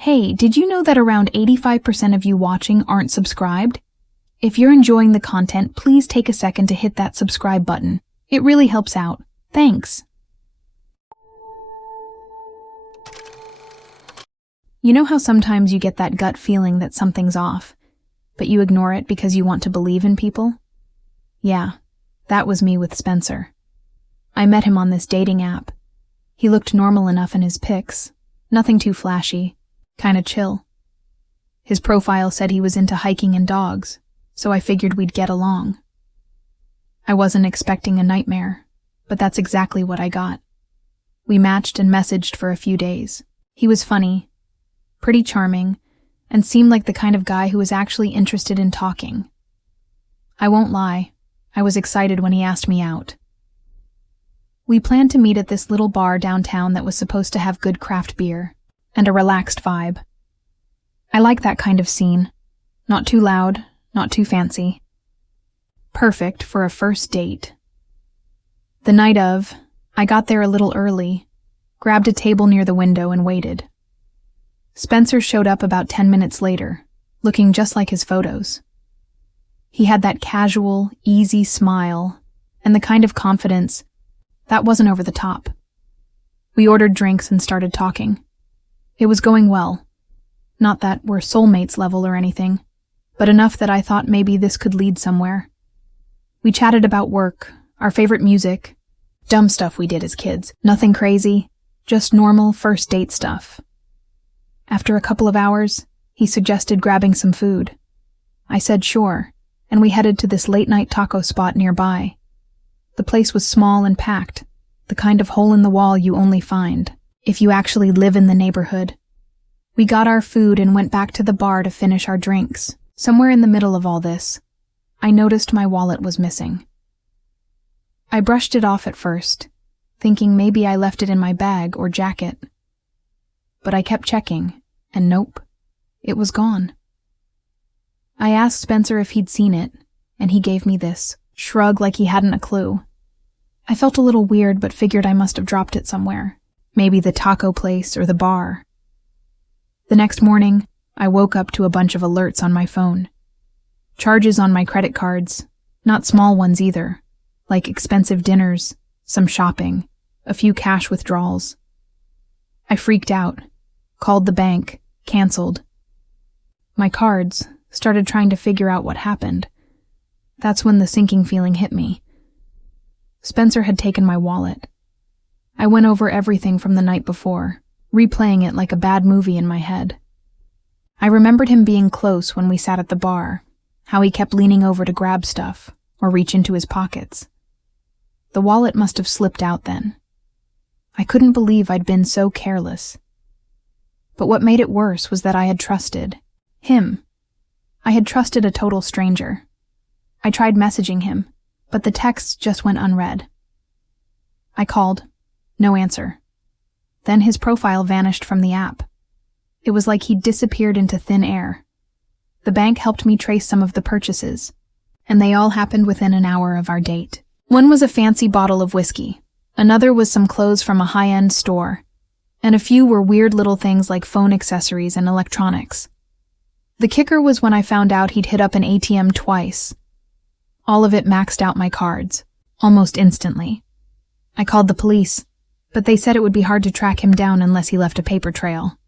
Hey, did you know that around 85% of you watching aren't subscribed? If you're enjoying the content, please take a second to hit that subscribe button. It really helps out. Thanks. You know how sometimes you get that gut feeling that something's off, but you ignore it because you want to believe in people? Yeah, that was me with Spencer. I met him on this dating app. He looked normal enough in his pics, nothing too flashy, kinda chill. His profile said he was into hiking and dogs, so I figured we'd get along. I wasn't expecting a nightmare, but that's exactly what I got. We matched and messaged for a few days. He was funny, pretty charming, and seemed like the kind of guy who was actually interested in talking. I won't lie, I was excited when he asked me out. We planned to meet at this little bar downtown that was supposed to have good craft beer and a relaxed vibe. I like that kind of scene. Not too loud, not too fancy. Perfect for a first date. The night of, I got there a little early, grabbed a table near the window and waited. Spencer showed up about 10 minutes later, looking just like his photos. He had that casual, easy smile and the kind of confidence that wasn't over the top. We ordered drinks and started talking. It was going well. Not that we're soulmates level or anything, but enough that I thought maybe this could lead somewhere. We chatted about work, our favorite music, dumb stuff we did as kids. Nothing crazy, just normal first date stuff. After a couple of hours, he suggested grabbing some food. I said sure, and we headed to this late-night taco spot nearby. The place was small and packed, the kind of hole in the wall you only find if you actually live in the neighborhood. We got our food and went back to the bar to finish our drinks. Somewhere in the middle of all this, I noticed my wallet was missing. I brushed it off at first, thinking maybe I left it in my bag or jacket. But I kept checking, and nope, it was gone. I asked Spencer if he'd seen it, and he gave me this shrug like he hadn't a clue. I felt a little weird but figured I must have dropped it somewhere, maybe the taco place or the bar. The next morning, I woke up to a bunch of alerts on my phone. Charges on my credit cards, not small ones either, like expensive dinners, some shopping, a few cash withdrawals. I freaked out, called the bank, canceled. My cards, started trying to figure out what happened. That's when the sinking feeling hit me. Spencer had taken my wallet. I went over everything from the night before, replaying it like a bad movie in my head. I remembered him being close when we sat at the bar, how he kept leaning over to grab stuff or reach into his pockets. The wallet must have slipped out then. I couldn't believe I'd been so careless. But what made it worse was that I had trusted him. I had trusted a total stranger. I tried messaging him, but the texts just went unread. I called. No answer. Then his profile vanished from the app. It was like he'd disappeared into thin air. The bank helped me trace some of the purchases, and they all happened within an hour of our date. One was a fancy bottle of whiskey, another was some clothes from a high-end store, and a few were weird little things like phone accessories and electronics. The kicker was when I found out he'd hit up an ATM twice. All of it maxed out my cards, almost instantly. I called the police, but they said it would be hard to track him down unless he left a paper trail.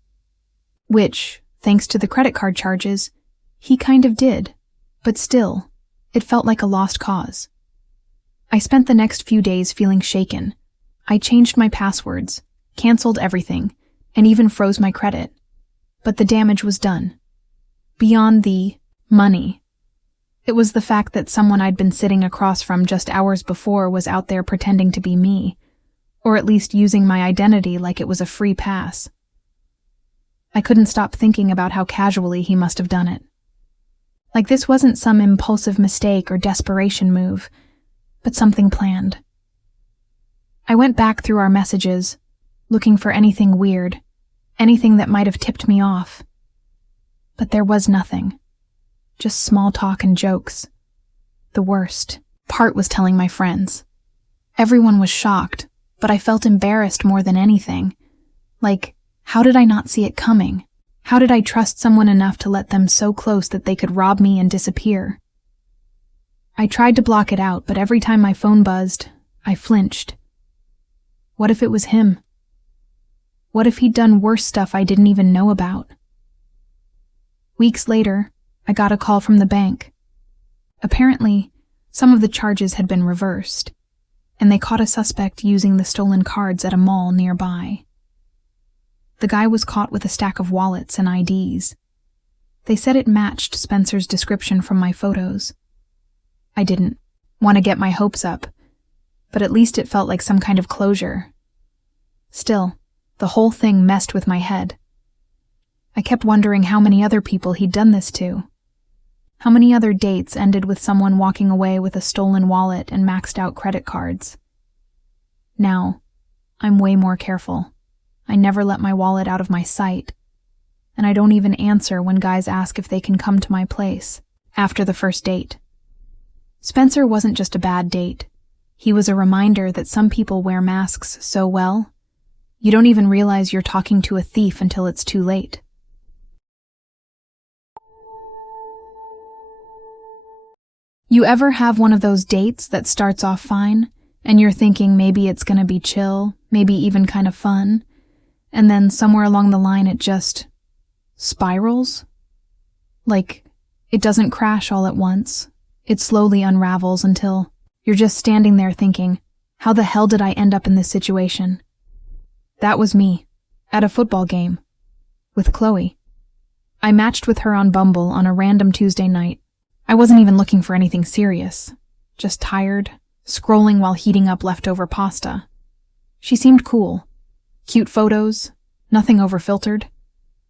Which, thanks to the credit card charges, he kind of did, but still, it felt like a lost cause. I spent the next few days feeling shaken. I changed my passwords, canceled everything, and even froze my credit. But the damage was done. Beyond the money, it was the fact that someone I'd been sitting across from just hours before was out there pretending to be me, or at least using my identity like it was a free pass. I couldn't stop thinking about how casually he must have done it. Like this wasn't some impulsive mistake or desperation move, but something planned. I went back through our messages, looking for anything weird, anything that might have tipped me off. But there was nothing. Just small talk and jokes. The worst part was telling my friends. Everyone was shocked, but I felt embarrassed more than anything. Like, how did I not see it coming? How did I trust someone enough to let them so close that they could rob me and disappear? I tried to block it out, but every time my phone buzzed, I flinched. What if it was him? What if he'd done worse stuff I didn't even know about? Weeks later, I got a call from the bank. Apparently, some of the charges had been reversed, and they caught a suspect using the stolen cards at a mall nearby. The guy was caught with a stack of wallets and IDs. They said it matched Spencer's description from my photos. I didn't want to get my hopes up, but at least it felt like some kind of closure. Still, the whole thing messed with my head. I kept wondering how many other people he'd done this to. How many other dates ended with someone walking away with a stolen wallet and maxed out credit cards? Now, I'm way more careful. I never let my wallet out of my sight, and I don't even answer when guys ask if they can come to my place after the first date. Spencer wasn't just a bad date. He was a reminder that some people wear masks so well, you don't even realize you're talking to a thief until it's too late. You ever have one of those dates that starts off fine, and you're thinking maybe it's gonna be chill, maybe even kind of fun, and then somewhere along the line it just spirals? Like, it doesn't crash all at once. It slowly unravels until you're just standing there thinking, how the hell did I end up in this situation? That was me, at a football game, with Chloe. I matched with her on Bumble on a random Tuesday night. I wasn't even looking for anything serious, just tired, scrolling while heating up leftover pasta. She seemed cool. Cute photos, nothing overfiltered.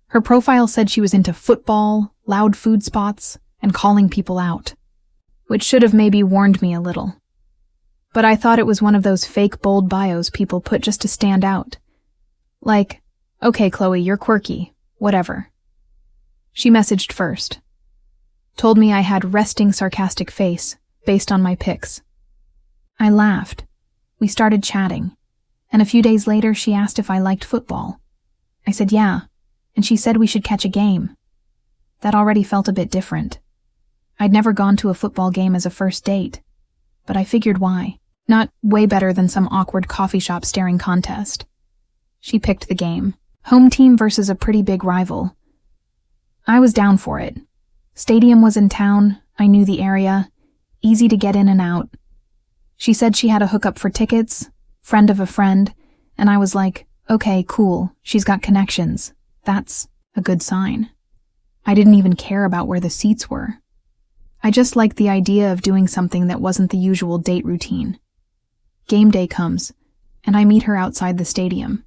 Her profile said she was into football, loud food spots, and calling people out, which should have maybe warned me a little. But I thought it was one of those fake bold bios people put just to stand out. Like, okay, Chloe, you're quirky, whatever. She messaged first. Told me I had resting sarcastic face based on my pics. I laughed. We started chatting, and a few days later she asked if I liked football. I said yeah, and she said we should catch a game. That already felt a bit different. I'd never gone to a football game as a first date, but I figured why. Not way better than some awkward coffee shop staring contest. She picked the game. Home team versus a pretty big rival. I was down for it. Stadium was in town, I knew the area, easy to get in and out. She said she had a hookup for tickets, friend of a friend, and I was like, okay, cool, she's got connections. That's a good sign. I didn't even care about where the seats were. I just liked the idea of doing something that wasn't the usual date routine. Game day comes, and I meet her outside the stadium.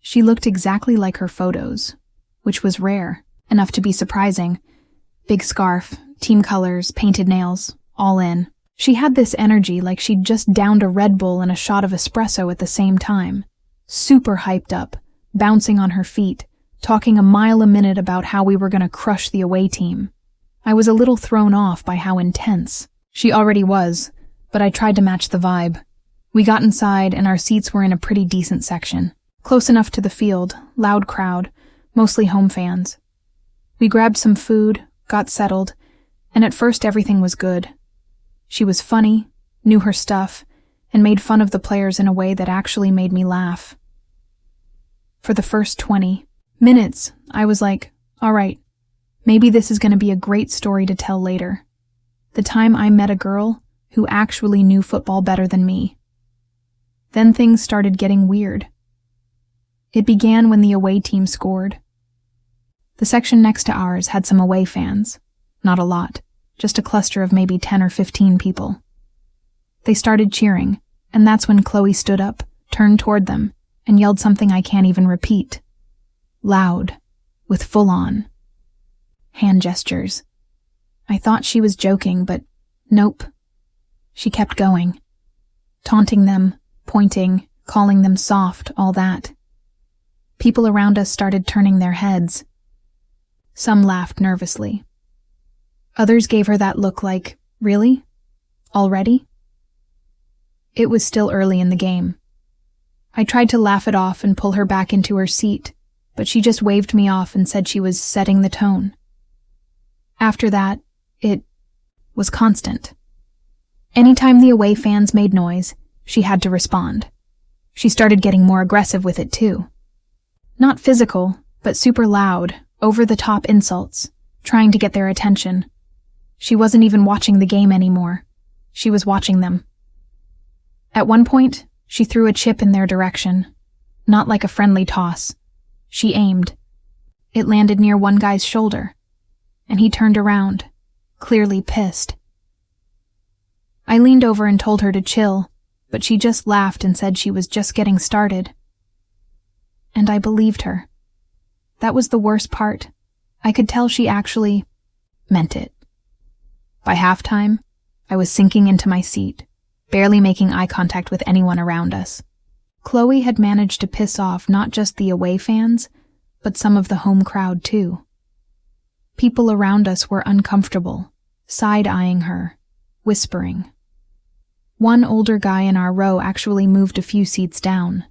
She looked exactly like her photos, which was rare, enough to be surprising. Big scarf, team colors, painted nails, all in. She had this energy like she'd just downed a Red Bull and a shot of espresso at the same time. Super hyped up, bouncing on her feet, talking a mile a minute about how we were gonna crush the away team. I was a little thrown off by how intense she already was, but I tried to match the vibe. We got inside and our seats were in a pretty decent section. Close enough to the field, loud crowd, mostly home fans. We grabbed some food, got settled, and at first everything was good. She was funny, knew her stuff, and made fun of the players in a way that actually made me laugh. For the first 20 minutes, I was like, all right, maybe this is going to be a great story to tell later. The time I met a girl who actually knew football better than me. Then things started getting weird. It began when the away team scored. The section next to ours had some away fans. Not a lot, just a cluster of maybe 10 or 15 people. They started cheering, and that's when Chloe stood up, turned toward them, and yelled something I can't even repeat. Loud, with full-on hand gestures. I thought she was joking, but nope. She kept going, taunting them, pointing, calling them soft, all that. People around us started turning their heads. Some laughed nervously. Others gave her that look like, really? Already? It was still early in the game. I tried to laugh it off and pull her back into her seat, but she just waved me off and said she was setting the tone. After that, it was constant. Anytime the away fans made noise, she had to respond. She started getting more aggressive with it too. Not physical, but super loud, over-the-top insults, trying to get their attention. She wasn't even watching the game anymore. She was watching them. At one point, she threw a chip in their direction. Not like a friendly toss. She aimed. It landed near one guy's shoulder, and he turned around, clearly pissed. I leaned over and told her to chill, but she just laughed and said she was just getting started. And I believed her. That was the worst part. I could tell she actually meant it. By halftime, I was sinking into my seat, barely making eye contact with anyone around us. Chloe had managed to piss off not just the away fans, but some of the home crowd too. People around us were uncomfortable, side-eyeing her, whispering. One older guy in our row actually moved a few seats down.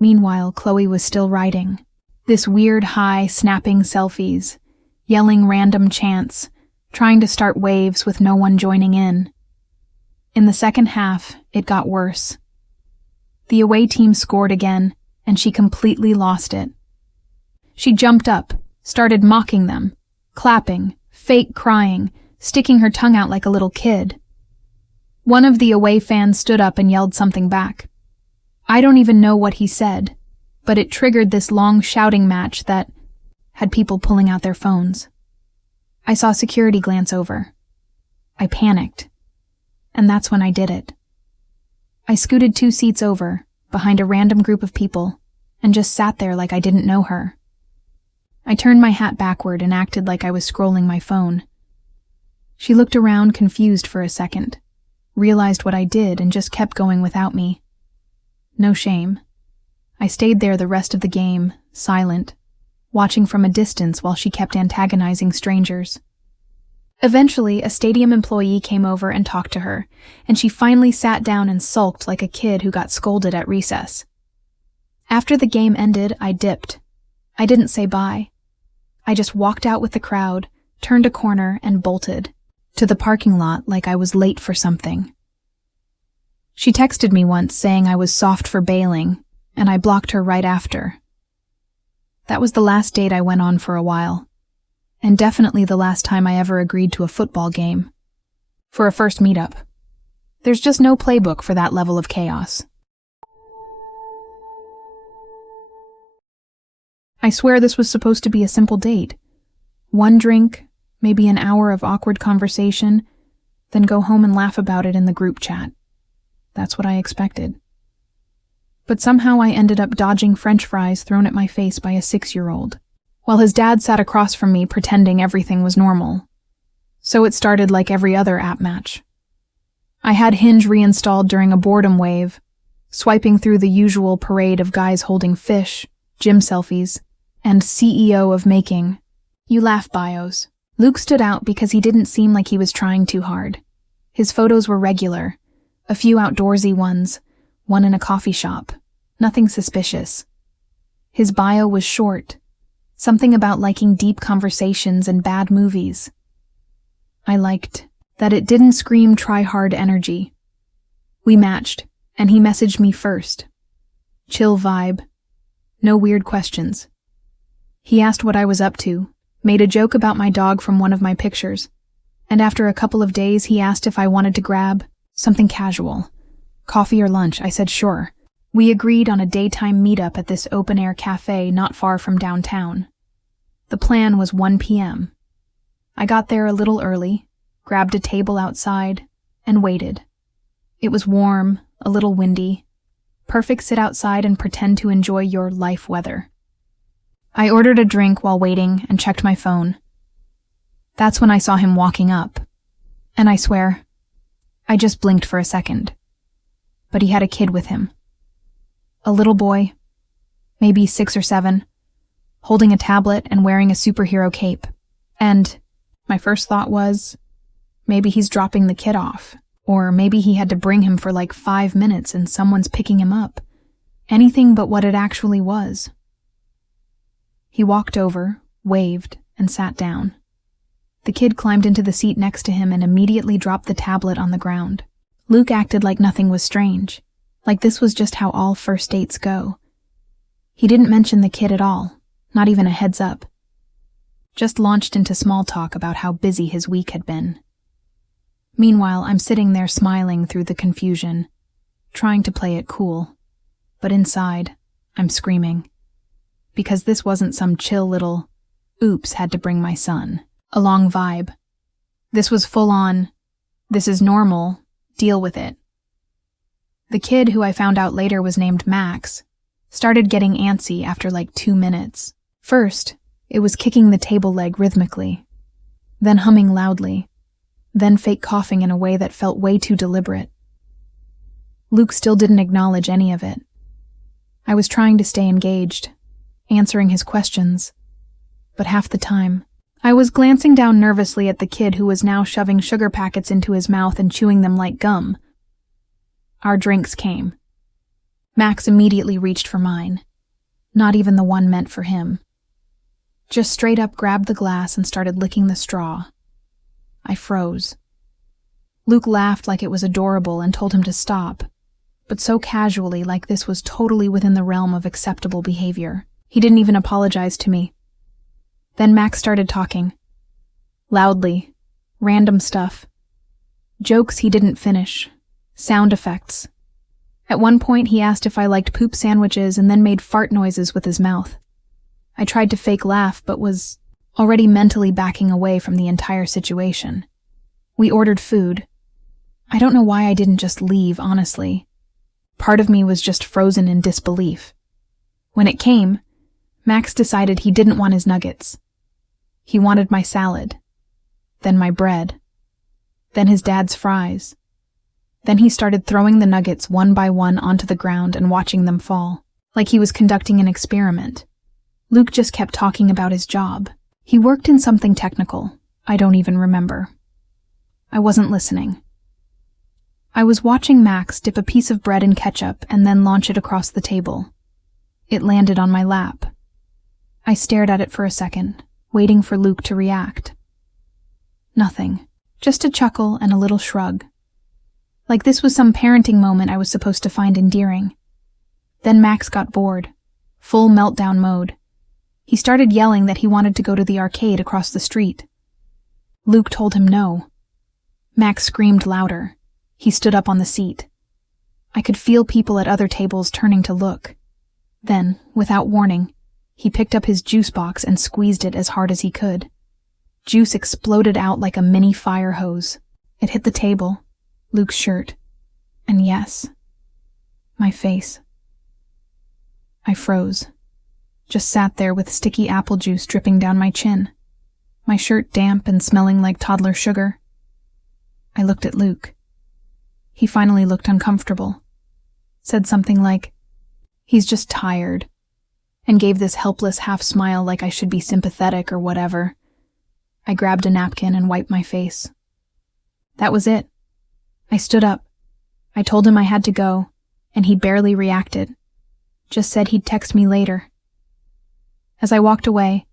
Meanwhile, Chloe was still writing. This weird high, snapping selfies, yelling random chants, trying to start waves with no one joining in. In the second half, it got worse. The away team scored again, and she completely lost it. She jumped up, started mocking them, clapping, fake crying, sticking her tongue out like a little kid. One of the away fans stood up and yelled something back. I don't even know what he said, but it triggered this long shouting match that had people pulling out their phones. I saw security glance over. I panicked, and that's when I did it. I scooted 2 seats over, behind a random group of people, and just sat there like I didn't know her. I turned my hat backward and acted like I was scrolling my phone. She looked around confused for a second, realized what I did, and just kept going without me. No shame. I stayed there the rest of the game, silent, watching from a distance while she kept antagonizing strangers. Eventually, a stadium employee came over and talked to her, and she finally sat down and sulked like a kid who got scolded at recess. After the game ended, I dipped. I didn't say bye. I just walked out with the crowd, turned a corner, and bolted to the parking lot like I was late for something. She texted me once saying I was soft for bailing, and I blocked her right after. That was the last date I went on for a while, and definitely the last time I ever agreed to a football game. For a first meetup. There's just no playbook for that level of chaos. I swear this was supposed to be a simple date. 1 drink, maybe an hour of awkward conversation, then go home and laugh about it in the group chat. That's what I expected. But somehow I ended up dodging French fries thrown at my face by a 6-year-old, while his dad sat across from me pretending everything was normal. So it started like every other app match. I had Hinge reinstalled during a boredom wave, swiping through the usual parade of guys holding fish, gym selfies, and CEO of making. You laugh bios. Luke stood out because he didn't seem like he was trying too hard. His photos were regular, a few outdoorsy ones, one in a coffee shop, nothing suspicious. His bio was short, something about liking deep conversations and bad movies. I liked that it didn't scream try-hard energy. We matched, and he messaged me first. Chill vibe. No weird questions. He asked what I was up to, made a joke about my dog from one of my pictures, and after a couple of days he asked if I wanted to grab something casual. Coffee or lunch, I said sure. We agreed on a daytime meetup at this open-air cafe not far from downtown. The plan was 1 p.m. I got there a little early, grabbed a table outside, and waited. It was warm, a little windy. Perfect sit outside and pretend to enjoy your life weather. I ordered a drink while waiting and checked my phone. That's when I saw him walking up. And I swear, I just blinked for a second. But he had a kid with him. A little boy, maybe 6 or 7, holding a tablet and wearing a superhero cape. And my first thought was, maybe he's dropping the kid off. Or maybe he had to bring him for like 5 minutes and someone's picking him up. Anything but what it actually was. He walked over, waved, and sat down. The kid climbed into the seat next to him and immediately dropped the tablet on the ground. Luke acted like nothing was strange, like this was just how all first dates go. He didn't mention the kid at all, not even a heads up. Just launched into small talk about how busy his week had been. Meanwhile, I'm sitting there smiling through the confusion, trying to play it cool. But inside, I'm screaming. Because this wasn't some chill little, oops, had to bring my son, along vibe. This was full on, this is normal, deal with it. The kid, who I found out later was named Max, started getting antsy after like 2 minutes. First, it was kicking the table leg rhythmically, then humming loudly, then fake coughing in a way that felt way too deliberate. Luke still didn't acknowledge any of it. I was trying to stay engaged, answering his questions, but half the time, I was glancing down nervously at the kid who was now shoving sugar packets into his mouth and chewing them like gum. Our drinks came. Max immediately reached for mine, not even the one meant for him. Just straight up grabbed the glass and started licking the straw. I froze. Luke laughed like it was adorable and told him to stop, but so casually, like this was totally within the realm of acceptable behavior. He didn't even apologize to me. Then Max started talking. Loudly. Random stuff. Jokes he didn't finish. Sound effects. At one point he asked if I liked poop sandwiches and then made fart noises with his mouth. I tried to fake laugh but was already mentally backing away from the entire situation. We ordered food. I don't know why I didn't just leave, honestly. Part of me was just frozen in disbelief. When it came, Max decided he didn't want his nuggets. He wanted my salad, then my bread, then his dad's fries. Then he started throwing the nuggets one by one onto the ground and watching them fall, like he was conducting an experiment. Luke just kept talking about his job. He worked in something technical. I don't even remember. I wasn't listening. I was watching Max dip a piece of bread in ketchup and then launch it across the table. It landed on my lap. I stared at it for a second, waiting for Luke to react. Nothing. Just a chuckle and a little shrug. Like this was some parenting moment I was supposed to find endearing. Then Max got bored. Full meltdown mode. He started yelling that he wanted to go to the arcade across the street. Luke told him no. Max screamed louder. He stood up on the seat. I could feel people at other tables turning to look. Then, without warning, he picked up his juice box and squeezed it as hard as he could. Juice exploded out like a mini fire hose. It hit the table, Luke's shirt, and yes, my face. I froze. Just sat there with sticky apple juice dripping down my chin, my shirt damp and smelling like toddler sugar. I looked at Luke. He finally looked uncomfortable, said something like, "He's just tired," and gave this helpless half smile like I should be sympathetic or whatever. I grabbed a napkin and wiped my face. That was it. I stood up. I told him I had to go, and he barely reacted. Just said he'd text me later. As I walked away,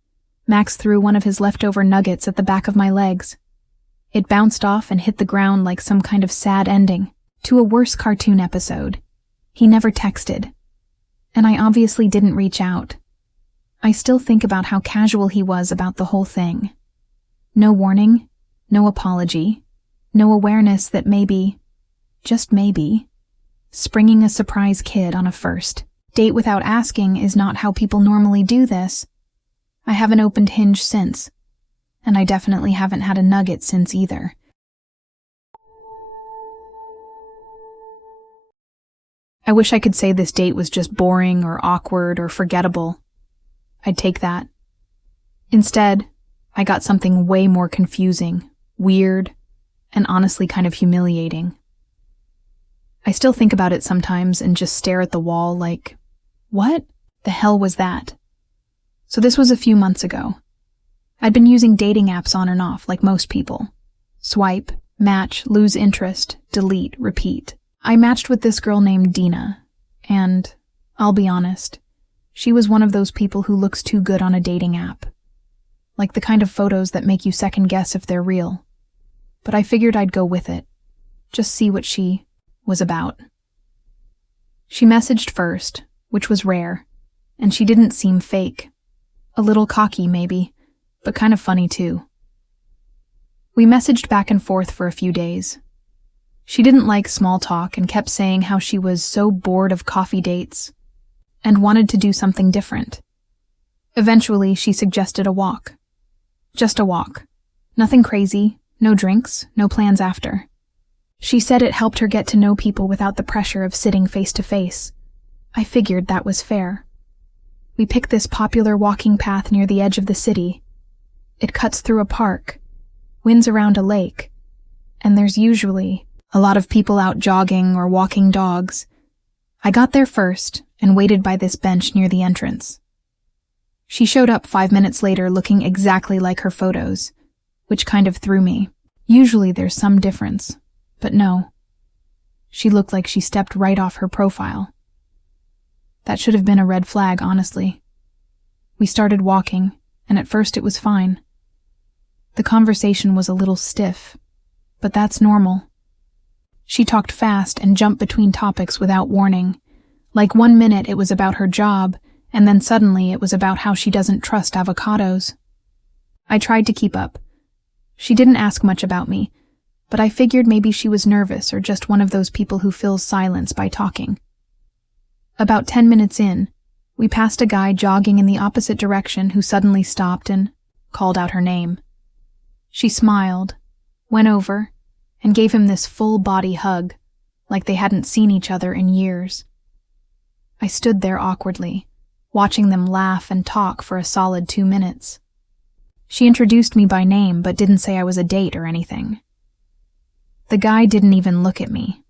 Max threw one of his leftover nuggets at the back of my legs. It bounced off and hit the ground like some kind of sad ending to a worse cartoon episode. He never texted, and I obviously didn't reach out. I still think about how casual he was about the whole thing. No warning, no apology, no awareness that maybe, just maybe, springing a surprise kid on a first date without asking is not how people normally do this. I haven't opened Hinge since, and I definitely haven't had a nugget since either. I wish I could say this date was just boring or awkward or forgettable. I'd take that. Instead, I got something way more confusing, weird, and honestly kind of humiliating. I still think about it sometimes and just stare at the wall like, what the hell was that? So this was a few months ago. I'd been using dating apps on and off like most people. Swipe, match, lose interest, delete, repeat. I matched with this girl named Dina, and, I'll be honest, She was one of those people who looks too good on a dating app. Like the kind of photos that make you second guess if they're real. But I figured I'd go with it. Just see what she was about. She messaged first, which was rare, and she didn't seem fake. A little cocky, maybe, but kind of funny too. We messaged back and forth for a few days. She didn't like small talk and kept saying how she was so bored of coffee dates and wanted to do something different. Eventually, she suggested a walk. Just a walk. Nothing crazy, no drinks, no plans after. She said it helped her get to know people without the pressure of sitting face to face. I figured that was fair. We picked this popular walking path near the edge of the city. It cuts through a park, winds around a lake, and there's usually a lot of people out jogging or walking dogs. I got there first and waited by this bench near the entrance. She showed up 5 minutes later looking exactly like her photos, which kind of threw me. Usually there's some difference, but no. She looked like she stepped right off her profile. That should have been a red flag, honestly. We started walking, and at first it was fine. The conversation was a little stiff, but that's normal. She talked fast and jumped between topics without warning. Like 1 minute it was about her job, and then suddenly it was about how she doesn't trust avocados. I tried to keep up. She didn't ask much about me, but I figured maybe she was nervous or just one of those people who fills silence by talking. About 10 minutes in, we passed a guy jogging in the opposite direction who suddenly stopped and called out her name. She smiled, went over, and gave him this full-body hug, like they hadn't seen each other in years. I stood there awkwardly, watching them laugh and talk for a solid 2 minutes. She introduced me by name but didn't say I was a date or anything. The guy didn't even look at me.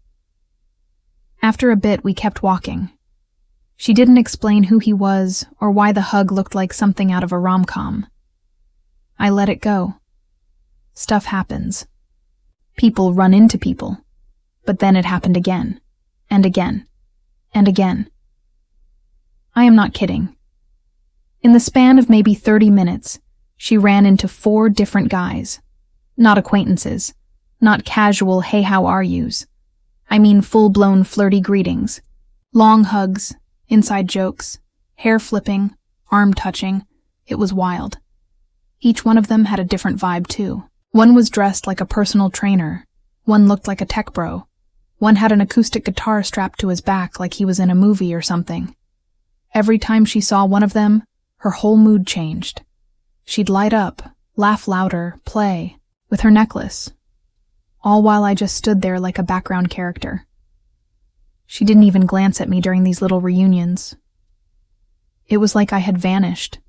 After a bit, we kept walking. She didn't explain who he was or why the hug looked like something out of a rom-com. I let it go. Stuff happens. People run into people. But then it happened again, and again, and again. I am not kidding. In the span of maybe 30 minutes, she ran into 4 different guys. Not acquaintances. Not casual, hey, how are yous. I mean full-blown flirty greetings. Long hugs, inside jokes, hair flipping, arm touching. It was wild. Each one of them had a different vibe, too. One was dressed like a personal trainer. One looked like a tech bro. One had an acoustic guitar strapped to his back like he was in a movie or something. Every time she saw one of them, her whole mood changed. She'd light up, laugh louder, play, with her necklace. All while I just stood there like a background character. She didn't even glance at me during these little reunions. It was like I had vanished.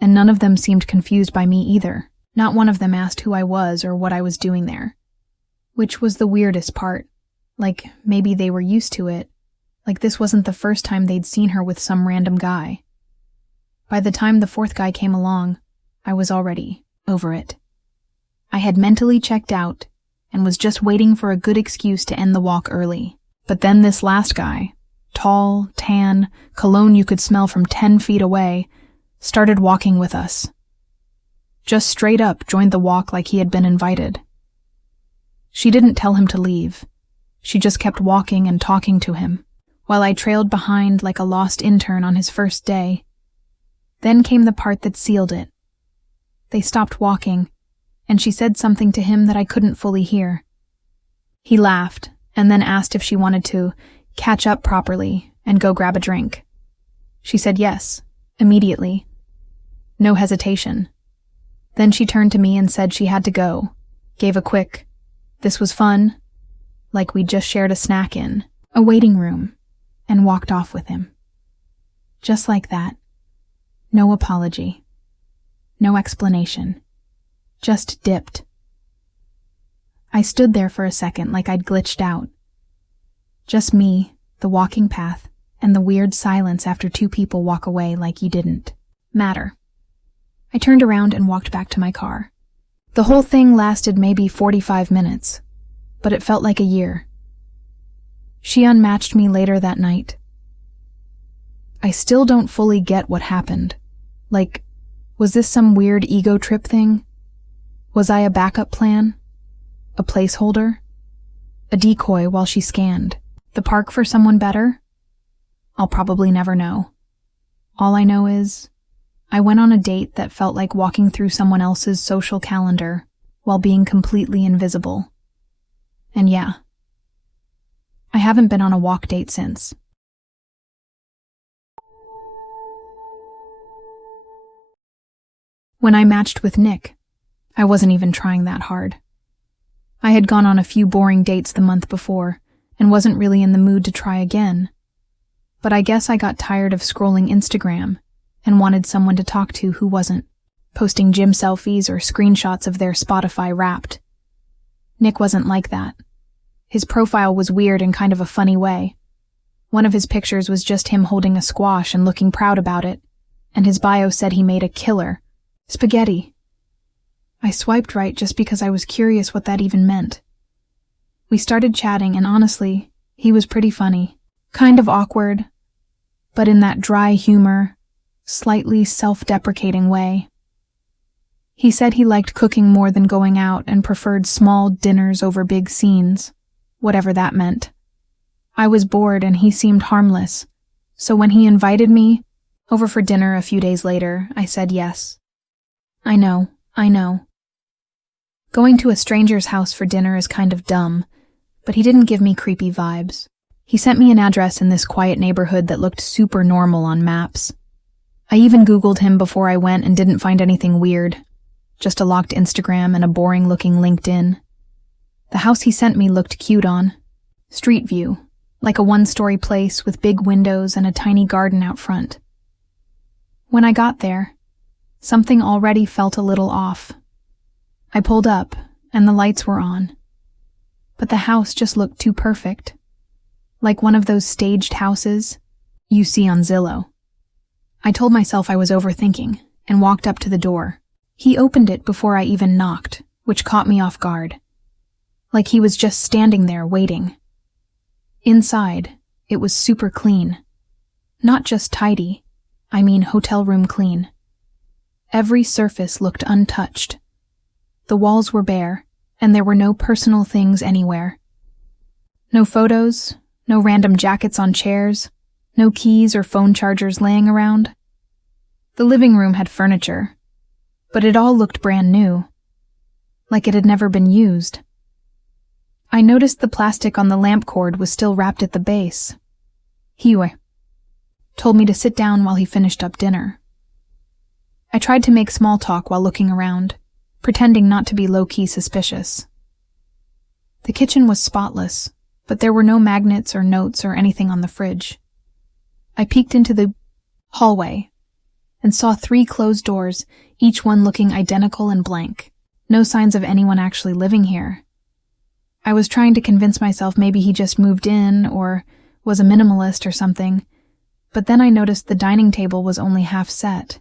And none of them seemed confused by me either. Not one of them asked who I was or what I was doing there. Which was the weirdest part. Like, maybe they were used to it. Like this wasn't the first time they'd seen her with some random guy. By the time the 4th guy came along, I was already over it. I had mentally checked out and was just waiting for a good excuse to end the walk early. But then this last guy, tall, tan, cologne you could smell from 10 feet away, started walking with us. Just straight up joined the walk like he had been invited. She didn't tell him to leave. She just kept walking and talking to him, while I trailed behind like a lost intern on his first day. Then came the part that sealed it. They stopped walking, and she said something to him that I couldn't fully hear. He laughed, and then asked if she wanted to catch up properly and go grab a drink. She said yes, immediately. No hesitation. Then she turned to me and said she had to go, gave a quick, "This was fun," like we'd just shared a snack in a waiting room, and walked off with him. Just like that. No apology. No explanation. Just dipped. I stood there for a second like I'd glitched out. Just me, the walking path, and the weird silence after 2 people walk away like you didn't matter. I turned around and walked back to my car. The whole thing lasted maybe 45 minutes, but it felt like a year. She unmatched me later that night. I still don't fully get what happened. Like, was this some weird ego trip thing? Was I a backup plan? A placeholder? A decoy while she scanned? The park for someone better? I'll probably never know. All I know is, I went on a date that felt like walking through someone else's social calendar while being completely invisible. And yeah, I haven't been on a walk date since. When I matched with Nick, I wasn't even trying that hard. I had gone on a few boring dates the month before and wasn't really in the mood to try again. But I guess I got tired of scrolling Instagram and wanted someone to talk to who wasn't posting gym selfies or screenshots of their Spotify Wrapped. Nick wasn't like that. His profile was weird in kind of a funny way. One of his pictures was just him holding a squash and looking proud about it, and his bio said he made a killer spaghetti. I swiped right just because I was curious what that even meant. We started chatting, and honestly, he was pretty funny. Kind of awkward, but in that dry humor, slightly self-deprecating way. He said he liked cooking more than going out and preferred small dinners over big scenes, whatever that meant. I was bored and he seemed harmless, so when he invited me over for dinner a few days later, I said yes. I know. Going to a stranger's house for dinner is kind of dumb, but he didn't give me creepy vibes. He sent me an address in this quiet neighborhood that looked super normal on maps. I even Googled him before I went and didn't find anything weird. Just a locked Instagram and a boring-looking LinkedIn. The house he sent me looked cute on. Street view, like a one-story place with big windows and a tiny garden out front. When I got there, something already felt a little off. I pulled up, and the lights were on. But the house just looked too perfect. Like one of those staged houses you see on Zillow. I told myself I was overthinking, and walked up to the door. He opened it before I even knocked, which caught me off guard. Like he was just standing there waiting. Inside, it was super clean. Not just tidy, I mean hotel room clean. Every surface looked untouched. The walls were bare, and there were no personal things anywhere. No photos, no random jackets on chairs, no keys or phone chargers laying around. The living room had furniture, but it all looked brand new, like it had never been used. I noticed the plastic on the lamp cord was still wrapped at the base. He told me to sit down while he finished up dinner. I tried to make small talk while looking around, pretending not to be low-key suspicious. The kitchen was spotless, but there were no magnets or notes or anything on the fridge. I peeked into the hallway and saw 3 closed doors, each one looking identical and blank. No signs of anyone actually living here. I was trying to convince myself maybe he just moved in or was a minimalist or something, but then I noticed the dining table was only half set.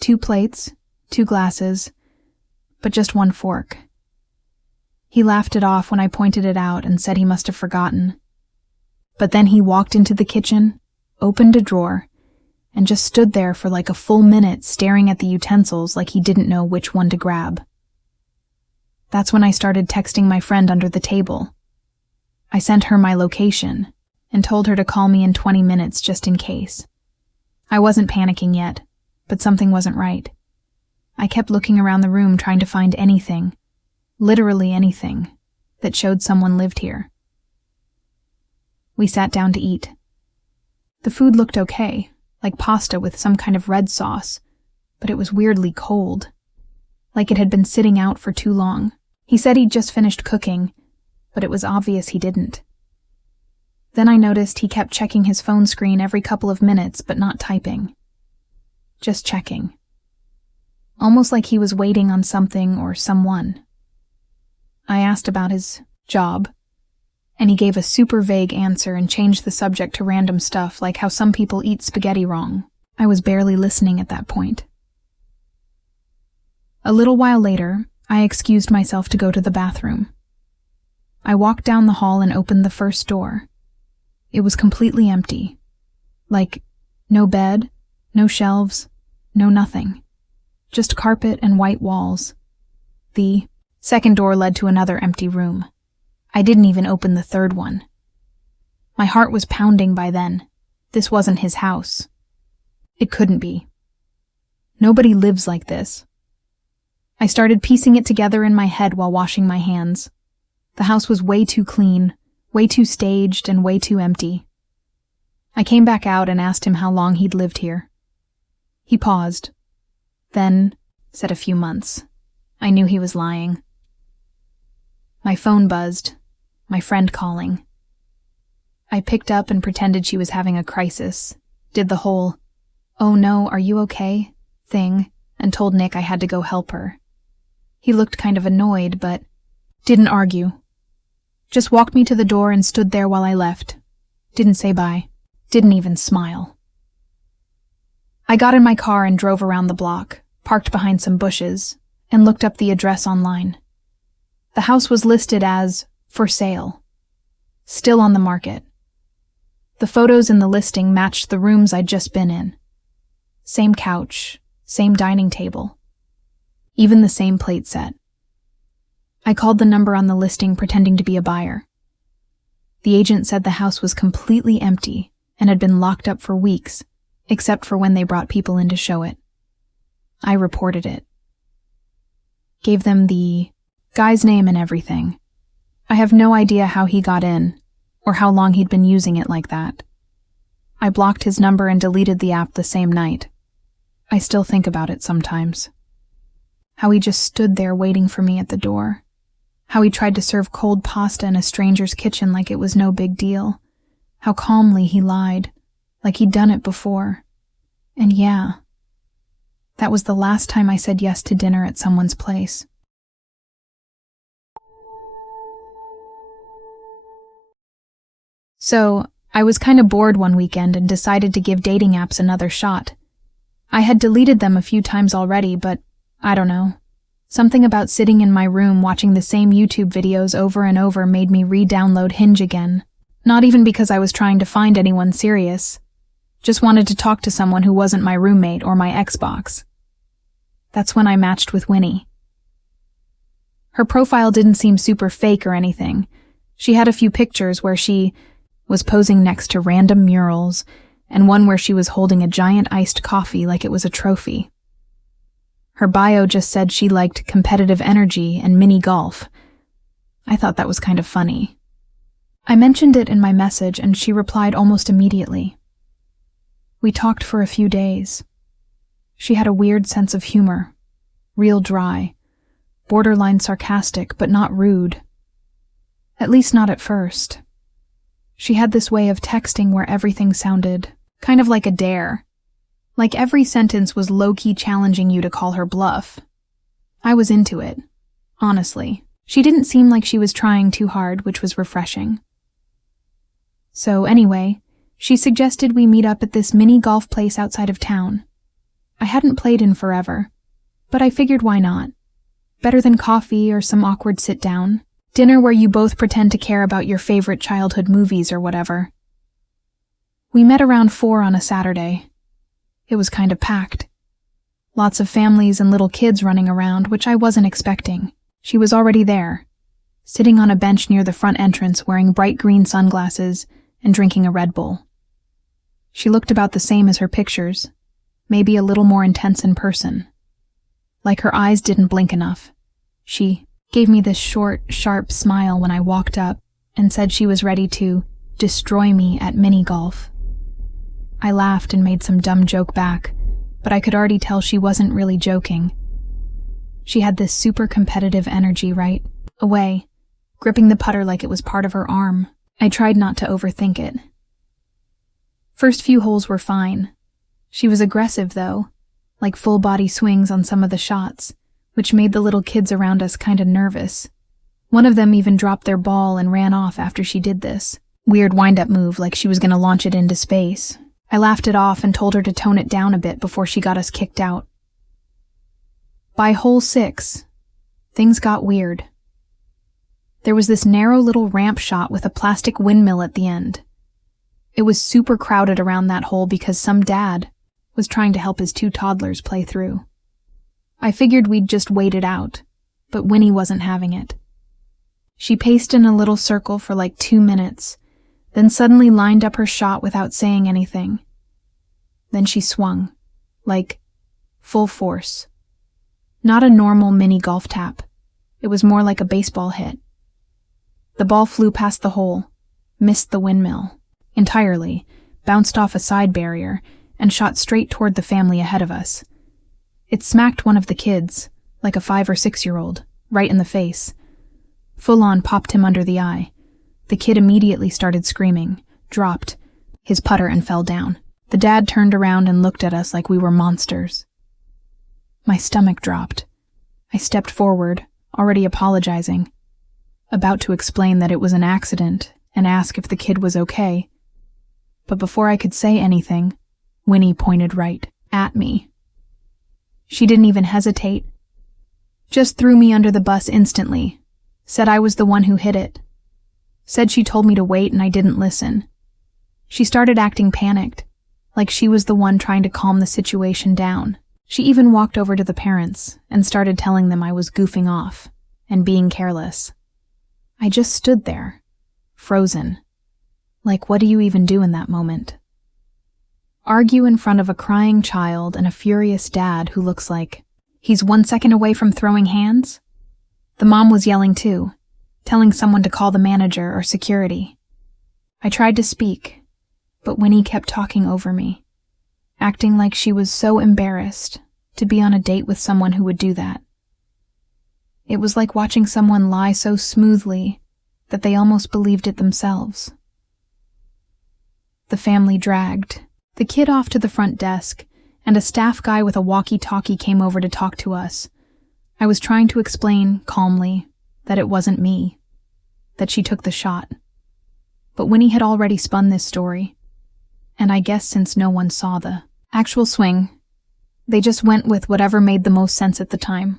2 plates, 2 glasses, but just 1 fork. He laughed it off when I pointed it out and said he must have forgotten. But then he walked into the kitchen, opened a drawer, and just stood there for like a full minute staring at the utensils like he didn't know which one to grab. That's when I started texting my friend under the table. I sent her my location and told her to call me in 20 minutes just in case. I wasn't panicking yet, but something wasn't right. I kept looking around the room trying to find anything, literally anything, that showed someone lived here. We sat down to eat. The food looked okay, like pasta with some kind of red sauce, but it was weirdly cold, like it had been sitting out for too long. He said he'd just finished cooking, but it was obvious he didn't. Then I noticed he kept checking his phone screen every couple of minutes, but not typing. Just checking. Almost like he was waiting on something or someone. I asked about his job, and he gave a super vague answer and changed the subject to random stuff like how some people eat spaghetti wrong. I was barely listening at that point. A little while later, I excused myself to go to the bathroom. I walked down the hall and opened the first door. It was completely empty. Like, No bed, no shelves, no nothing. Just carpet and white walls. The second door led to another empty room. I didn't even open the third one. My heart was pounding by then. This wasn't his house. It couldn't be. Nobody lives like this. I started piecing it together in my head while washing my hands. The house was way too clean, way too staged, and way too empty. I came back out and asked him how long he'd lived here. He paused, then said a few months. I knew he was lying. My phone buzzed, my friend calling. I picked up and pretended she was having a crisis, did the whole, "Oh no, are you okay?" thing, and told Nick I had to go help her. He looked kind of annoyed, but didn't argue. Just walked me to the door and stood there while I left. Didn't say bye. Didn't even smile. I got in my car and drove around the block, parked behind some bushes, and looked up the address online. The house was listed as for sale. Still on the market. The photos in the listing matched the rooms I'd just been in. Same couch, same dining table. Even the same plate set. I called the number on the listing pretending to be a buyer. The agent said the house was completely empty and had been locked up for weeks, except for when they brought people in to show it. I reported it. Gave them the guy's name and everything. I have no idea how he got in, or how long he'd been using it like that. I blocked his number and deleted the app the same night. I still think about it sometimes. How he just stood there waiting for me at the door. How he tried to serve cold pasta in a stranger's kitchen like it was no big deal. How calmly he lied, like he'd done it before. And yeah, that was the last time I said yes to dinner at someone's place. So, I was kind of bored one weekend and decided to give dating apps another shot. I had deleted them a few times already, but I don't know. Something about sitting in my room watching the same YouTube videos over and over made me re-download Hinge again. Not even because I was trying to find anyone serious. Just wanted to talk to someone who wasn't my roommate or my Xbox. That's when I matched with Winnie. Her profile didn't seem super fake or anything. She had a few pictures where she was posing next to random murals, and one where she was holding a giant iced coffee like it was a trophy. Her bio just said she liked competitive energy and mini golf. I thought that was kind of funny. I mentioned it in my message and she replied almost immediately. We talked for a few days. She had a weird sense of humor, real dry, borderline sarcastic but not rude. At least not at first. She had this way of texting where everything sounded kind of like a dare. Like every sentence was low-key challenging you to call her bluff. I was into it, honestly. She didn't seem like she was trying too hard, which was refreshing. So anyway, she suggested we meet up at this mini golf place outside of town. I hadn't played in forever, but I figured why not? Better than coffee or some awkward sit-down. Dinner where you both pretend to care about your favorite childhood movies or whatever. We met around 4 on a Saturday. It was kind of packed. Lots of families and little kids running around, which I wasn't expecting. She was already there, sitting on a bench near the front entrance wearing bright green sunglasses and drinking a Red Bull. She looked about the same as her pictures, maybe a little more intense in person. Like her eyes didn't blink enough. She gave me this short, sharp smile when I walked up and said she was ready to destroy me at mini golf. I laughed and made some dumb joke back, but I could already tell she wasn't really joking. She had this super competitive energy right away, gripping the putter like it was part of her arm. I tried not to overthink it. First few holes were fine. She was aggressive though, like full body swings on some of the shots, which made the little kids around us kinda nervous. One of them even dropped their ball and ran off after she did this. Weird wind-up move like she was gonna launch it into space. I laughed it off and told her to tone it down a bit before she got us kicked out. By hole 6, things got weird. There was this narrow little ramp shot with a plastic windmill at the end. It was super crowded around that hole because some dad was trying to help his 2 toddlers play through. I figured we'd just wait it out, but Winnie wasn't having it. She paced in a little circle for like 2 minutes, then suddenly lined up her shot without saying anything. Then she swung, like full force. Not a normal mini golf tap. It was more like a baseball hit. The ball flew past the hole, missed the windmill entirely, bounced off a side barrier, and shot straight toward the family ahead of us. It smacked one of the kids, like a 5 or 6-year-old, right in the face. Full on popped him under the eye. The kid immediately started screaming, dropped his putter and fell down. The dad turned around and looked at us like we were monsters. My stomach dropped. I stepped forward, already apologizing, about to explain that it was an accident and ask if the kid was okay. But before I could say anything, Winnie pointed right at me. She didn't even hesitate. Just threw me under the bus instantly. Said I was the one who hit it. Said she told me to wait and I didn't listen. She started acting panicked, like she was the one trying to calm the situation down. She even walked over to the parents and started telling them I was goofing off and being careless. I just stood there, frozen. Like, what do you even do in that moment? Argue in front of a crying child and a furious dad who looks like he's 1 second away from throwing hands? The mom was yelling too, telling someone to call the manager or security. I tried to speak, but Winnie kept talking over me, acting like she was so embarrassed to be on a date with someone who would do that. It was like watching someone lie so smoothly that they almost believed it themselves. The family dragged the kid off to the front desk, and a staff guy with a walkie-talkie came over to talk to us. I was trying to explain, calmly, that it wasn't me, that she took the shot. But Winnie had already spun this story, and I guess since no one saw the actual swing, they just went with whatever made the most sense at the time.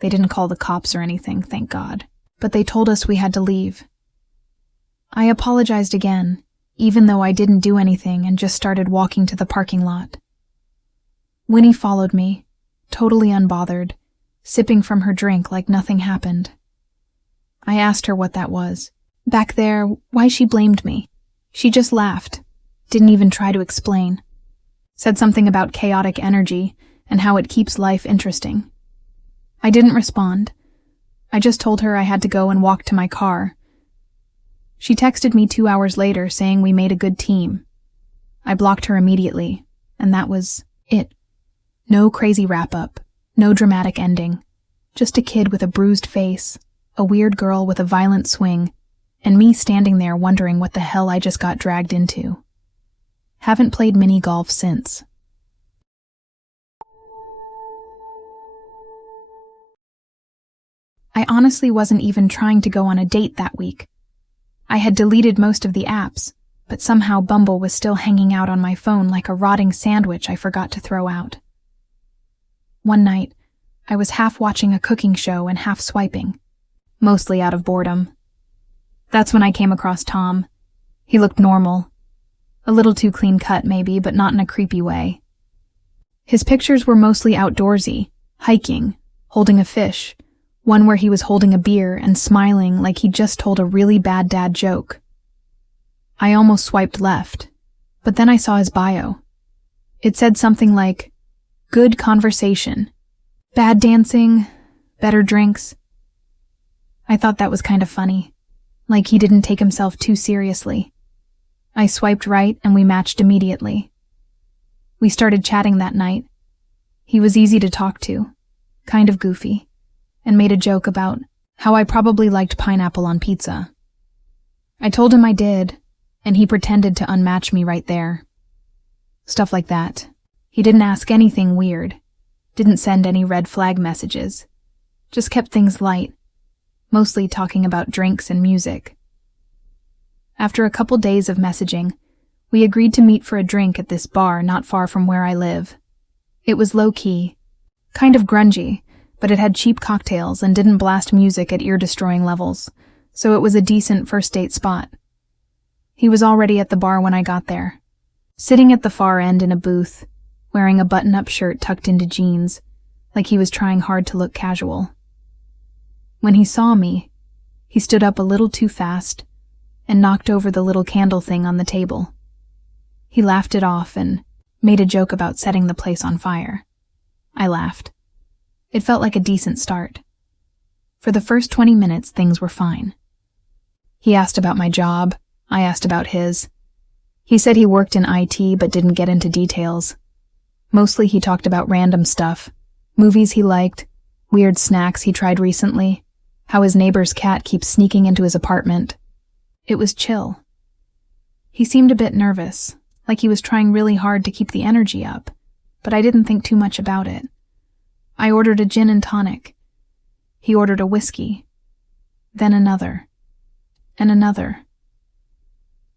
They didn't call the cops or anything, thank God, but they told us we had to leave. I apologized again, even though I didn't do anything and just started walking to the parking lot. Winnie followed me, totally unbothered, sipping from her drink like nothing happened. I asked her what that was. Back there, why she blamed me. She just laughed, didn't even try to explain. Said something about chaotic energy and how it keeps life interesting. I didn't respond. I just told her I had to go and walk to my car. She texted me 2 hours later saying we made a good team. I blocked her immediately, and that was it. No crazy wrap-up, no dramatic ending. Just a kid with a bruised face, a weird girl with a violent swing, and me standing there wondering what the hell I just got dragged into. Haven't played mini golf since. I honestly wasn't even trying to go on a date that week. I had deleted most of the apps, but somehow Bumble was still hanging out on my phone like a rotting sandwich I forgot to throw out. One night, I was half watching a cooking show and half swiping, mostly out of boredom. That's when I came across Tom. He looked normal. A little too clean-cut maybe, but not in a creepy way. His pictures were mostly outdoorsy, hiking, holding a fish, one where he was holding a beer and smiling like he'd just told a really bad dad joke. I almost swiped left, but then I saw his bio. It said something like, "Good conversation, bad dancing, better drinks." I thought that was kind of funny, like he didn't take himself too seriously. I swiped right and we matched immediately. We started chatting that night. He was easy to talk to, kind of goofy, and made a joke about how I probably liked pineapple on pizza. I told him I did, and he pretended to unmatch me right there. Stuff like that. He didn't ask anything weird, didn't send any red flag messages, just kept things light, mostly talking about drinks and music. After a couple days of messaging, we agreed to meet for a drink at this bar not far from where I live. It was low-key, kind of grungy, but it had cheap cocktails and didn't blast music at ear-destroying levels, so it was a decent first date spot. He was already at the bar when I got there, sitting at the far end in a booth, wearing a button-up shirt tucked into jeans, like he was trying hard to look casual. When he saw me, he stood up a little too fast and knocked over the little candle thing on the table. He laughed it off and made a joke about setting the place on fire. I laughed. It felt like a decent start. For the first 20 minutes, things were fine. He asked about my job. I asked about his. He said he worked in IT but didn't get into details. Mostly he talked about random stuff, movies he liked, weird snacks he tried recently, how his neighbor's cat keeps sneaking into his apartment. It was chill. He seemed a bit nervous, like he was trying really hard to keep the energy up, but I didn't think too much about it. I ordered a gin and tonic. He ordered a whiskey. Then another. And another.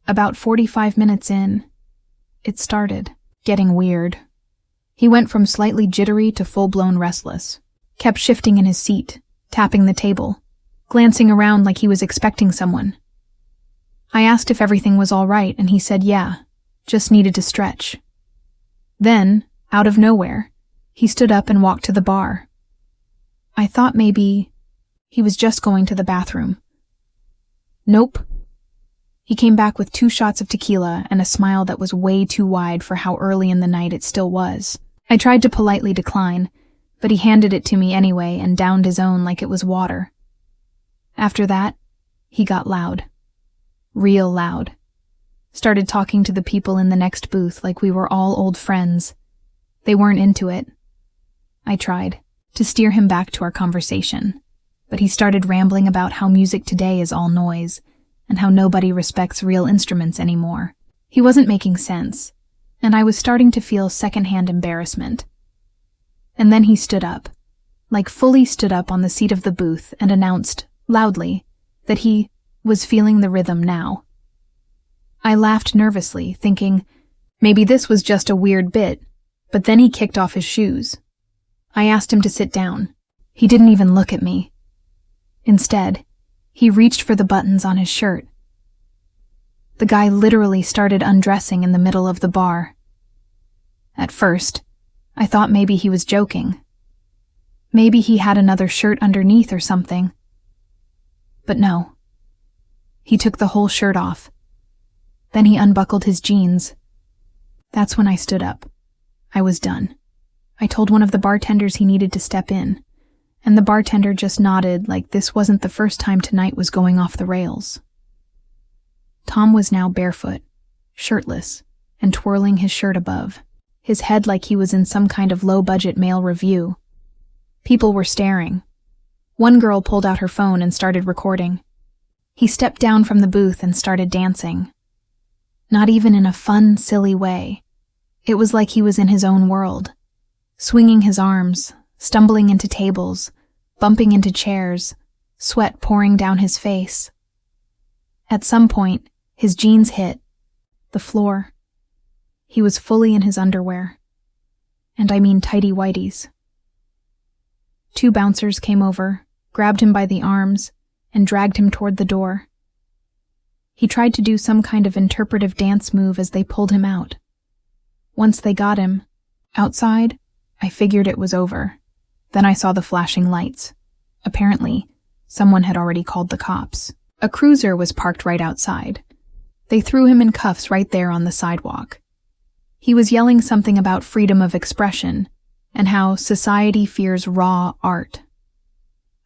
About 45 minutes in, it started getting weird. He went from slightly jittery to full-blown restless, kept shifting in his seat, tapping the table, glancing around like he was expecting someone. I asked if everything was all right, and he said yeah, just needed to stretch. Then, out of nowhere, he stood up and walked to the bar. I thought maybe he was just going to the bathroom. Nope. He came back with 2 shots of tequila and a smile that was way too wide for how early in the night it still was. I tried to politely decline, but he handed it to me anyway and downed his own like it was water. After that, he got loud. Real loud. Started talking to the people in the next booth like we were all old friends. They weren't into it. I tried to steer him back to our conversation, but he started rambling about how music today is all noise and how nobody respects real instruments anymore. He wasn't making sense, and I was starting to feel secondhand embarrassment. And then he stood up, like fully stood up on the seat of the booth and announced, loudly, that he was feeling the rhythm now. I laughed nervously, thinking, maybe this was just a weird bit, but then he kicked off his shoes. I asked him to sit down. He didn't even look at me. Instead, he reached for the buttons on his shirt. The guy literally started undressing in the middle of the bar. At first, I thought maybe he was joking. Maybe he had another shirt underneath or something. But no. He took the whole shirt off. Then he unbuckled his jeans. That's when I stood up. I was done. I told one of the bartenders he needed to step in, and the bartender just nodded like this wasn't the first time tonight was going off the rails. Tom was now barefoot, shirtless, and twirling his shirt above, his head like he was in some kind of low-budget male review. People were staring. One girl pulled out her phone and started recording. He stepped down from the booth and started dancing. Not even in a fun, silly way. It was like he was in his own world, swinging his arms, stumbling into tables, bumping into chairs, sweat pouring down his face. At some point, his jeans hit the floor. He was fully in his underwear. And I mean tighty-whities. 2 bouncers came over, grabbed him by the arms, and dragged him toward the door. He tried to do some kind of interpretive dance move as they pulled him out. Once they got him, outside, I figured it was over. Then I saw the flashing lights. Apparently, someone had already called the cops. A cruiser was parked right outside. They threw him in cuffs right there on the sidewalk. He was yelling something about freedom of expression and how society fears raw art.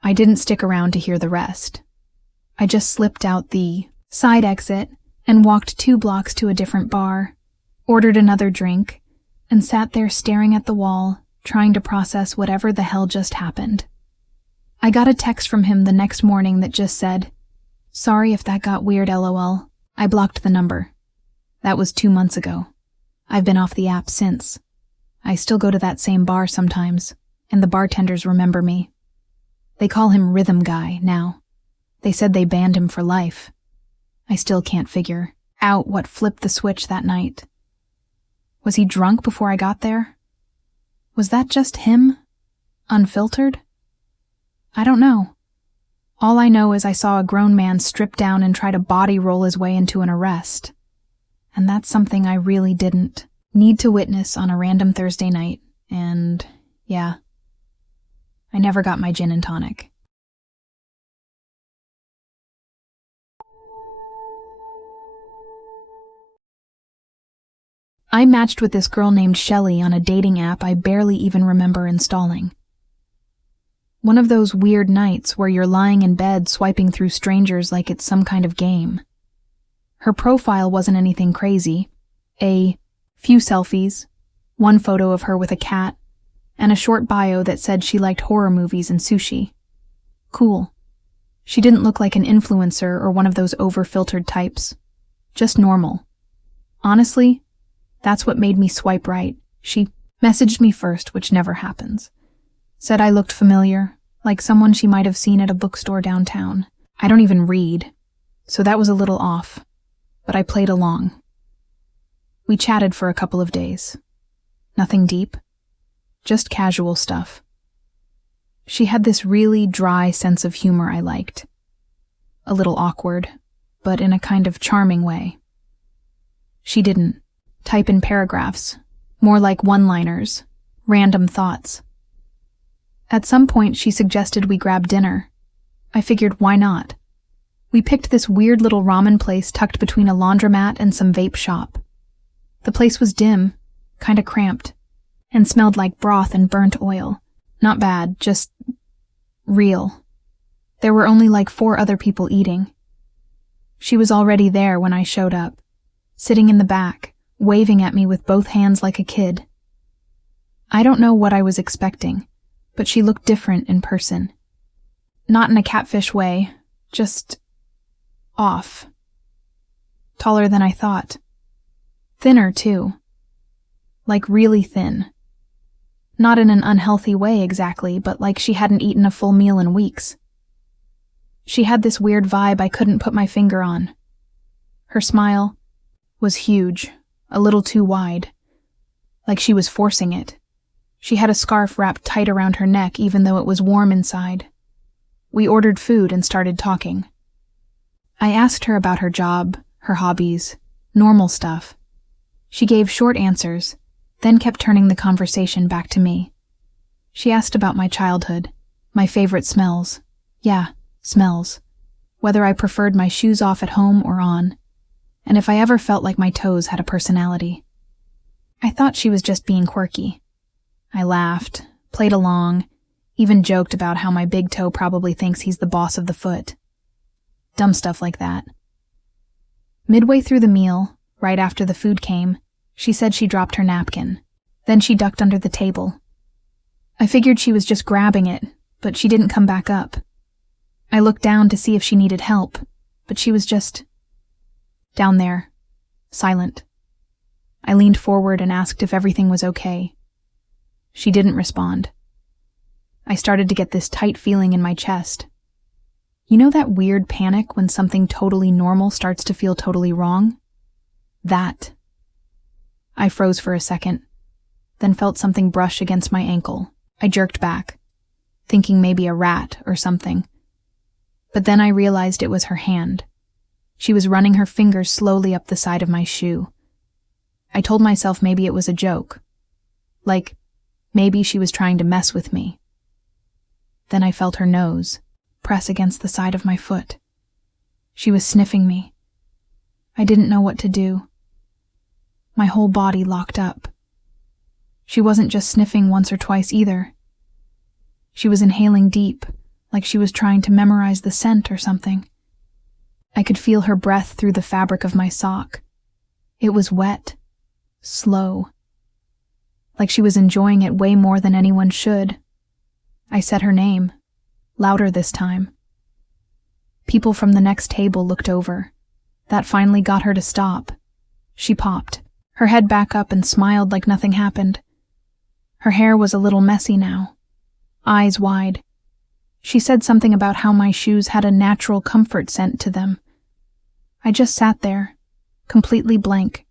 I didn't stick around to hear the rest. I just slipped out the side exit and walked 2 blocks to a different bar, ordered another drink, and sat there staring at the wall, trying to process whatever the hell just happened. I got a text from him the next morning that just said, "Sorry if that got weird, lol. I blocked the number. That was 2 months ago. I've been off the app since. I still go to that same bar sometimes, and the bartenders remember me. They call him Rhythm Guy now. They said they banned him for life. I still can't figure out what flipped the switch that night. Was he drunk before I got there? Was that just him? Unfiltered? I don't know. All I know is I saw a grown man strip down and try to body roll his way into an arrest. And that's something I really didn't need to witness on a random Thursday night, and yeah, I never got my gin and tonic. I matched with this girl named Shelley on a dating app I barely even remember installing. One of those weird nights where you're lying in bed swiping through strangers like it's some kind of game. Her profile wasn't anything crazy. A few selfies, one photo of her with a cat, and a short bio that said she liked horror movies and sushi. Cool. She didn't look like an influencer or one of those over-filtered types. Just normal. Honestly, that's what made me swipe right. She messaged me first, which never happens. Said I looked familiar, like someone she might have seen at a bookstore downtown. I don't even read, so that was a little off, but I played along. We chatted for a couple of days. Nothing deep, just casual stuff. She had this really dry sense of humor I liked. A little awkward, but in a kind of charming way. She didn't type in paragraphs, more like one-liners, random thoughts. At some point, she suggested we grab dinner. I figured, why not? We picked this weird little ramen place tucked between a laundromat and some vape shop. The place was dim, kinda cramped, and smelled like broth and burnt oil. Not bad, just real. There were only like 4 other people eating. She was already there when I showed up, sitting in the back, waving at me with both hands like a kid. I don't know what I was expecting, but she looked different in person. Not in a catfish way, just off. Taller than I thought. Thinner, too. Like really thin. Not in an unhealthy way exactly, but like she hadn't eaten a full meal in weeks. She had this weird vibe I couldn't put my finger on. Her smile was huge, a little too wide. Like she was forcing it. She had a scarf wrapped tight around her neck even though it was warm inside. We ordered food and started talking. I asked her about her job, her hobbies, normal stuff. She gave short answers, then kept turning the conversation back to me. She asked about my childhood, my favorite smells. Yeah, smells. Whether I preferred my shoes off at home or on, and if I ever felt like my toes had a personality. I thought she was just being quirky. I laughed, played along, even joked about how my big toe probably thinks he's the boss of the foot. Dumb stuff like that. Midway through the meal, right after the food came, she said she dropped her napkin. Then she ducked under the table. I figured she was just grabbing it, but she didn't come back up. I looked down to see if she needed help, but she was just down there, silent. I leaned forward and asked if everything was okay. She didn't respond. I started to get this tight feeling in my chest. You know that weird panic when something totally normal starts to feel totally wrong? That. I froze for a second, then felt something brush against my ankle. I jerked back, thinking maybe a rat or something. But then I realized it was her hand. She was running her fingers slowly up the side of my shoe. I told myself maybe it was a joke. Like, maybe she was trying to mess with me. Then I felt her nose press against the side of my foot. She was sniffing me. I didn't know what to do. My whole body locked up. She wasn't just sniffing once or twice either. She was inhaling deep, like she was trying to memorize the scent or something. I could feel her breath through the fabric of my sock. It was wet, slow, like she was enjoying it way more than anyone should. I said her name, louder this time. People from the next table looked over. That finally got her to stop. She popped, her head back up, and smiled like nothing happened. Her hair was a little messy now, eyes wide. She said something about how my shoes had a natural comfort scent to them. I just sat there, completely blank,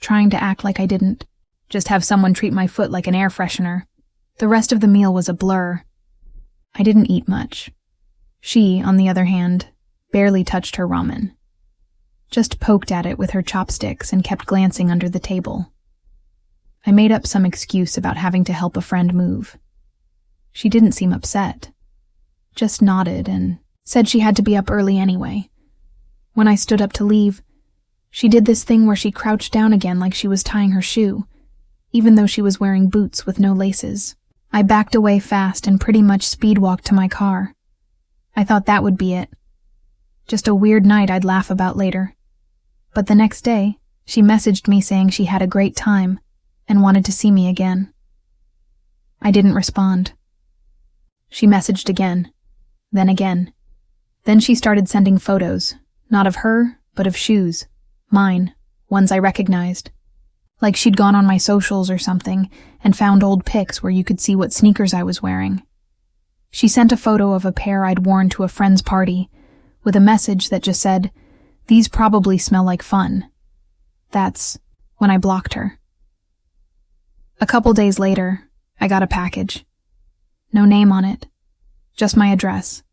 trying to act like I didn't. Just have someone treat my foot like an air freshener. The rest of the meal was a blur. I didn't eat much. She, on the other hand, barely touched her ramen. Just poked at it with her chopsticks and kept glancing under the table. I made up some excuse about having to help a friend move. She didn't seem upset. Just nodded and said she had to be up early anyway. When I stood up to leave, she did this thing where she crouched down again like she was tying her shoe, even though she was wearing boots with no laces. I backed away fast and pretty much speed-walked to my car. I thought that would be it. Just a weird night I'd laugh about later. But the next day, she messaged me saying she had a great time and wanted to see me again. I didn't respond. She messaged again, then again. Then she started sending photos, not of her, but of shoes. Mine, ones I recognized. Like she'd gone on my socials or something and found old pics where you could see what sneakers I was wearing. She sent a photo of a pair I'd worn to a friend's party, with a message that just said, "These probably smell like fun." That's when I blocked her. A couple days later, I got a package. No name on it, just my address.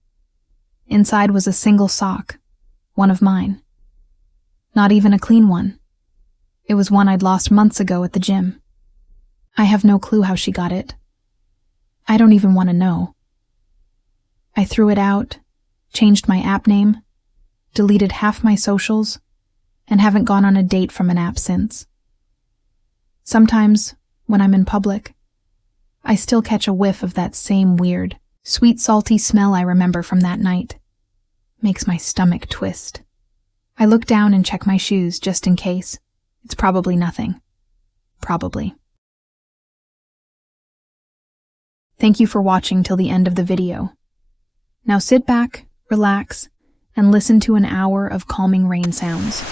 Inside was a single sock, one of mine. Not even a clean one. It was one I'd lost months ago at the gym. I have no clue how she got it. I don't even want to know. I threw it out, changed my app name, deleted half my socials, and haven't gone on a date from an app since. Sometimes, when I'm in public, I still catch a whiff of that same weird, sweet salty smell I remember from that night. Makes my stomach twist. I look down and check my shoes just in case. It's probably nothing. Probably. Thank you for watching till the end of the video. Now sit back, relax, and listen to an hour of calming rain sounds.